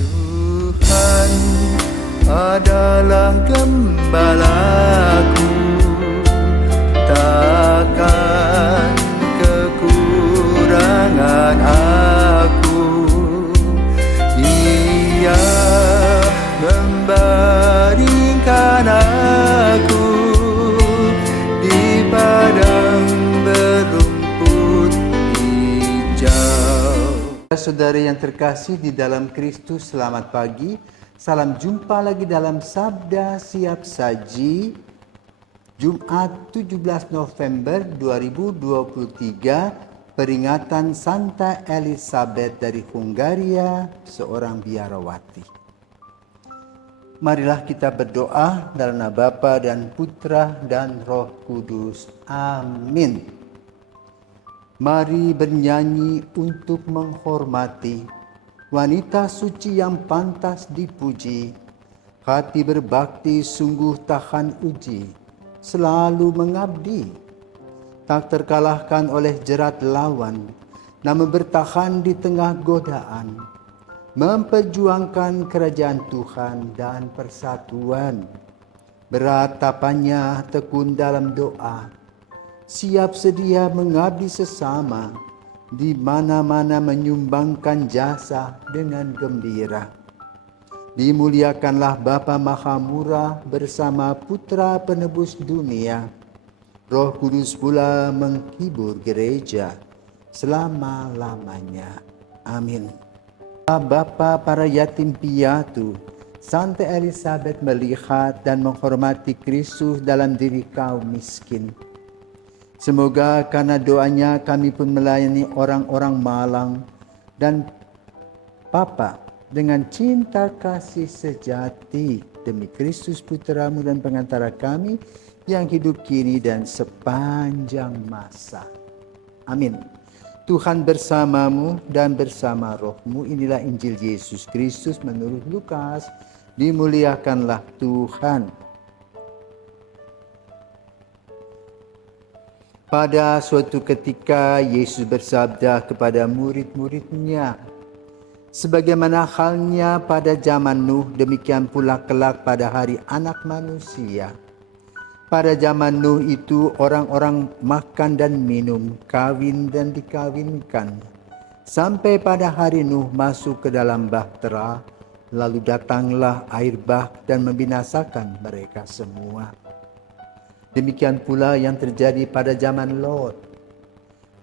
Tuhan adalah gembalaku, takkan kekurangan aku. Ia membaringkan aku di padang berumput hijau. Saudara yang terkasih di dalam Kristus, selamat pagi. Salam jumpa lagi dalam Sabda Siap Saji, Jumat 17 November 2023, peringatan Santa Elizabeth dari Hungaria, seorang biarawati. Marilah kita berdoa dalam nama Bapa dan Putra dan Roh Kudus. Amin. Mari bernyanyi untuk menghormati wanita suci yang pantas dipuji. Hati berbakti sungguh tahan uji, selalu mengabdi. Tak terkalahkan oleh jerat lawan, namun bertahan di tengah godaan. Memperjuangkan kerajaan Tuhan dan persatuan. Beratapannya tekun dalam doa, siap sedia mengabdi sesama, di mana-mana menyumbangkan jasa dengan gembira. Dimuliakanlah Bapa Maha Murah bersama Putra Penebus dunia. Roh Kudus pula menghibur gereja selama-lamanya. Amin. Bapa para yatim piatu, Santa Elizabeth melihat dan menghormati Kristus dalam diri kaum miskin. Semoga karena doanya kami pun melayani orang-orang malang dan Papa dengan cinta kasih sejati demi Kristus Putramu dan pengantara kami yang hidup kini dan sepanjang masa. Amin. Tuhan bersamamu dan bersama rohmu. Inilah Injil Yesus Kristus menurut Lukas. Dimuliakanlah Tuhan. Pada suatu ketika Yesus bersabda kepada murid-muridnya, sebagaimana halnya pada zaman Nuh, demikian pula kelak pada hari Anak Manusia. Pada zaman Nuh itu orang-orang makan dan minum, kawin dan dikawinkan. Sampai pada hari Nuh masuk ke dalam bahtera, lalu datanglah air bah dan membinasakan mereka semua. Demikian pula yang terjadi pada zaman Lot.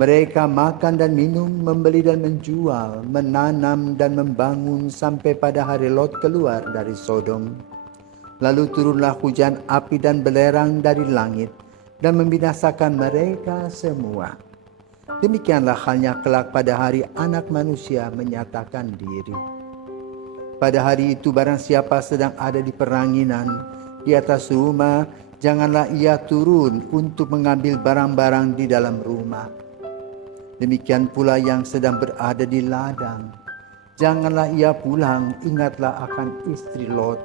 Mereka makan dan minum, membeli dan menjual, menanam dan membangun sampai pada hari Lot keluar dari Sodom. Lalu turunlah hujan api dan belerang dari langit dan membinasakan mereka semua. Demikianlah halnya kelak pada hari Anak Manusia menyatakan diri. Pada hari itu barang siapa sedang ada di peranginan, di atas rumah, janganlah ia turun untuk mengambil barang-barang di dalam rumah. Demikian pula yang sedang berada di ladang, janganlah ia pulang, ingatlah akan istri Lot.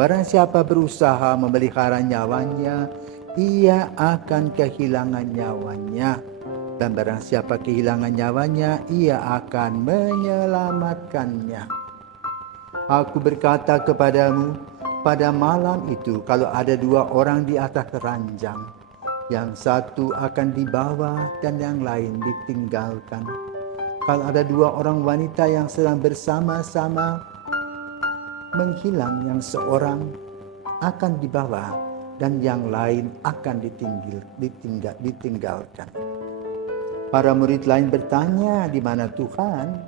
Barang siapa berusaha memelihara nyawanya, ia akan kehilangan nyawanya. Dan barang siapa kehilangan nyawanya, ia akan menyelamatkannya. Aku berkata kepadamu, pada malam itu kalau ada dua orang di atas ranjang, yang satu akan dibawa dan yang lain ditinggalkan. Kalau ada dua orang wanita yang sedang bersama-sama menghilang, yang seorang akan dibawa dan yang lain akan ditinggalkan. Para murid lain bertanya, di mana Tuhan?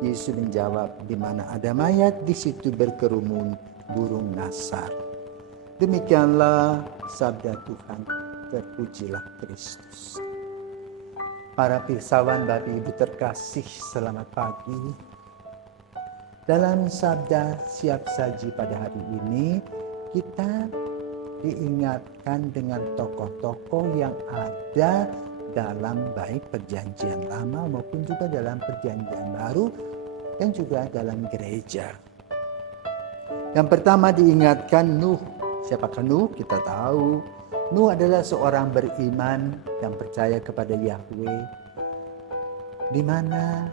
Yesus menjawab, di mana ada mayat, di situ berkerumun burung nasar. Demikianlah sabda Tuhan. Terpujilah Kristus. Para pirsawan, Bapak Ibu terkasih, selamat pagi. Dalam sabda siap saji pada hari ini, kita diingatkan dengan tokoh-tokoh yang ada dalam baik perjanjian lama maupun juga dalam perjanjian baru dan juga dalam gereja. Yang pertama diingatkan Nuh. Siapakah Nuh? Kita tahu Nuh adalah seorang beriman yang percaya kepada Yahweh, di mana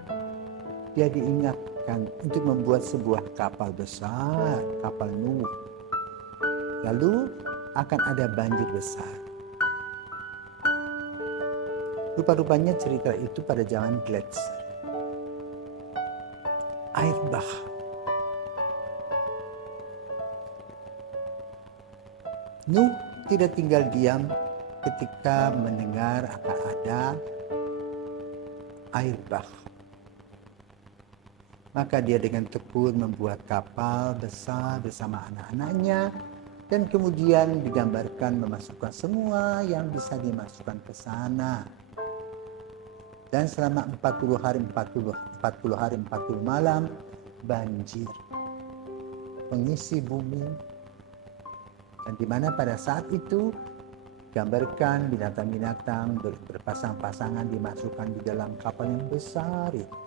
dia diingatkan untuk membuat sebuah kapal besar, kapal Nuh. Lalu akan ada banjir besar. Rupa-rupanya cerita itu pada zaman Gletser. Air bah. Nuh tidak tinggal diam ketika mendengar akan ada air bah. Maka dia dengan tekun membuat kapal besar bersama anak-anaknya, dan kemudian digambarkan memasukkan semua yang bisa dimasukkan ke sana. Dan selama 40 hari 40 malam banjir mengisi bumi. Dan di mana pada saat itu gambarkan binatang-binatang berpasang-pasangan dimasukkan di dalam kapal yang besar itu.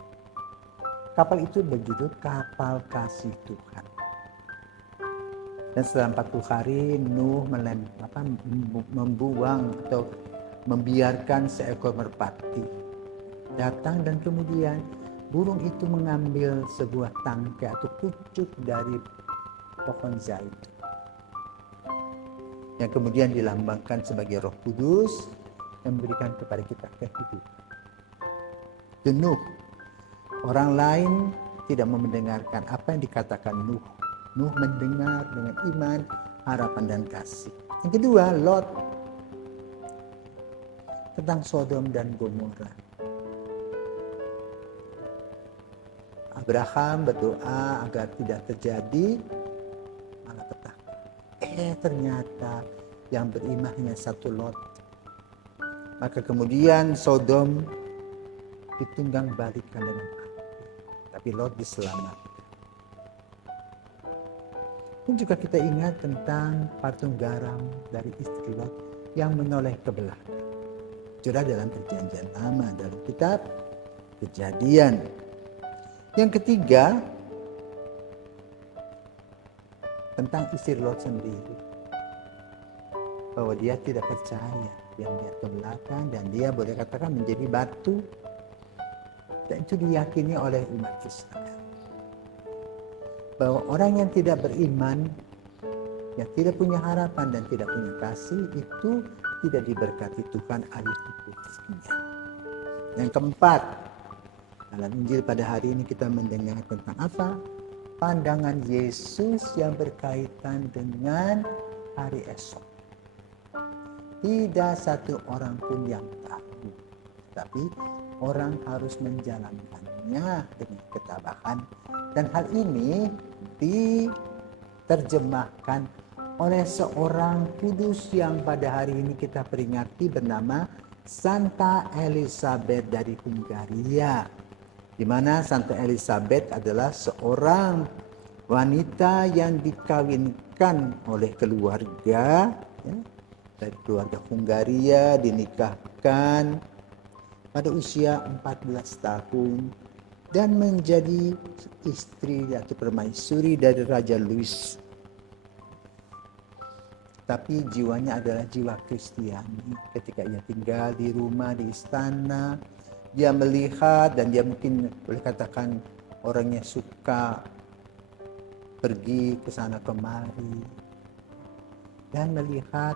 Kapal itu berjudul kapal kasih Tuhan. Dan setelah 40 hari Nuh membuang atau membiarkan seekor merpati datang, dan kemudian burung itu mengambil sebuah tangkai atau pucuk dari pohon zaitun yang kemudian dilambangkan sebagai Roh Kudus yang memberikan kepada kita kehidupan. Nuh, orang lain tidak mendengarkan apa yang dikatakan Nuh. Nuh mendengar dengan iman, harapan, dan kasih. Yang kedua, Lot, tentang Sodom dan Gomora. Abraham berdoa agar tidak terjadi, malah petaka. Ternyata yang beriman hanya satu Lot. Maka kemudian Sodom ditunggang balikan dengan api, tapi Lot diselamatkan. Dan juga kita ingat tentang patung garam dari istri Lot yang menoleh ke belakang. Sudah dalam perjanjian lama dalam kitab Kejadian. Yang ketiga, tentang istri Lot sendiri, bahwa dia tidak percaya, dia melihat ke belakang dan dia boleh katakan menjadi batu, dan itu diyakini oleh umat Israel, bahwa orang yang tidak beriman, yang tidak punya harapan dan tidak punya kasih, itu tidak diberkati Tuhan air hidupnya. Yang keempat, dalam Injil pada hari ini kita mendengar tentang apa? Pandangan Yesus yang berkaitan dengan hari esok. Tidak satu orang pun yang tahu, tapi orang harus menjalankannya dengan ketabahan. Dan hal ini diterjemahkan oleh seorang kudus yang pada hari ini kita peringati bernama Santa Elizabeth dari Hungaria. Di mana Santa Elizabeth adalah seorang wanita yang dikawinkan oleh keluarga, dari keluarga Hungaria, dinikahkan pada usia 14 tahun dan menjadi istri atau permaisuri dari Raja Louis. Tapi jiwanya adalah jiwa Kristiani. Ketika ia tinggal di rumah, di istana, dia melihat, dan dia mungkin boleh katakan orangnya suka pergi ke sana kemari dan melihat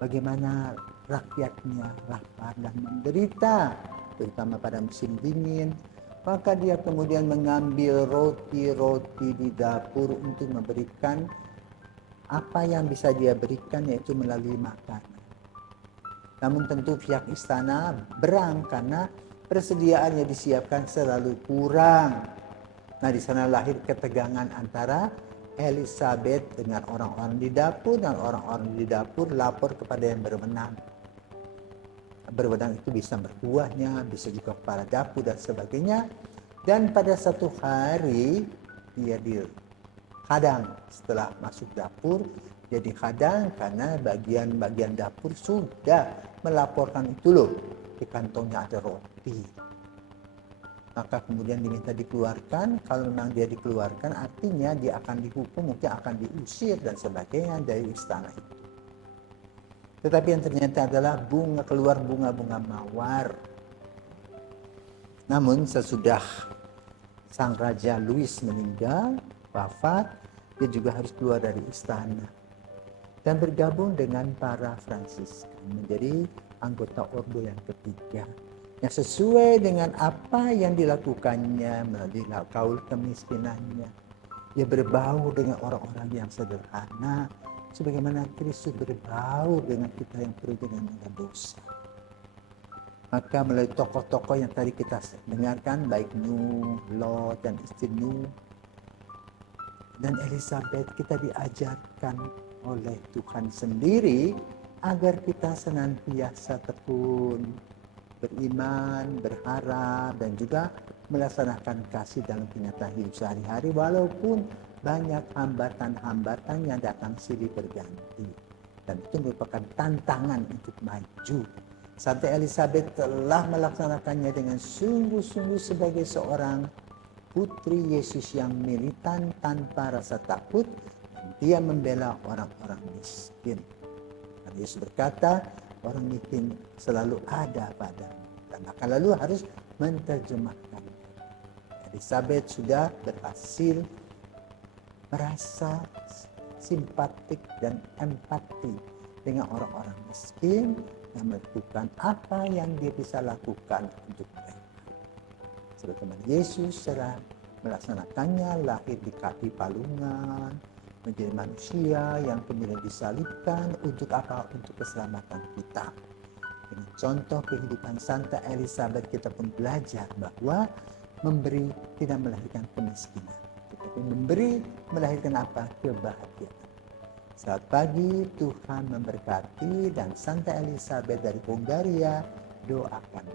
bagaimana rakyatnya lapar dan menderita, terutama pada musim dingin. Maka dia kemudian mengambil roti-roti di dapur untuk memberikan apa yang bisa dia berikan, yaitu melalui makanan. Namun tentu pihak istana berang karena persediaannya disiapkan selalu kurang. Nah, di sana lahir ketegangan antara Elizabeth dengan orang-orang di dapur, dan orang-orang di dapur lapor kepada yang berwenang. Berwenang itu bisa mertuanya, bisa juga kepala dapur dan sebagainya. Dan pada satu hari dia dihadang setelah masuk dapur. Dia dihadang karena bagian-bagian dapur sudah melaporkan itu loh, di kantongnya ada roti. Maka kemudian diminta dikeluarkan. Kalau memang dia dikeluarkan, artinya dia akan dihukum, mungkin akan diusir dan sebagainya dari istana itu. Tetapi yang ternyata adalah keluar bunga-bunga mawar. Namun sesudah Sang Raja Louis meninggal, wafat, dia juga harus keluar dari istana dan bergabung dengan para Fransiskan menjadi anggota ordo yang ketiga yang sesuai dengan apa yang dilakukannya melalui kaul kemiskinannya. Dia berbaur dengan orang-orang yang sederhana sebagaimana Kristus berbaur dengan kita yang penuh dengan dosa. Maka melalui tokoh-tokoh yang tadi kita dengarkan, baik Nuh, Lot, dan istri Nuh, dan Elizabeth, kita diajarkan oleh Tuhan sendiri agar kita senantiasa tekun, beriman, berharap, dan juga melaksanakan kasih dalam kenyataan hidup sehari-hari walaupun banyak hambatan-hambatan yang datang silih berganti. Dan itu merupakan tantangan untuk maju. Santa Elizabeth telah melaksanakannya dengan sungguh-sungguh sebagai seorang putri Yesus yang militan tanpa rasa takut. Dia membela orang-orang miskin. Dan Yesus berkata, orang miskin selalu ada padamu. Dan maka lalu harus menerjemahkan. Elizabeth sudah berhasil merasa simpatik dan empati dengan orang-orang miskin yang melakukan apa yang dia bisa lakukan untuk mereka. Sebagaimana Yesus telah melaksanakannya, lahir di kaki palungan, menjadi manusia yang kemudian disalibkan untuk apa? Untuk keselamatan kita. Dengan contoh kehidupan Santa Elizabeth kita pun belajar bahwa memberi tidak melahirkan kemiskinan, tetapi memberi melahirkan apa? Kebahagiaan. Selamat pagi, Tuhan memberkati, dan Santa Elizabeth dari Hungaria doakan.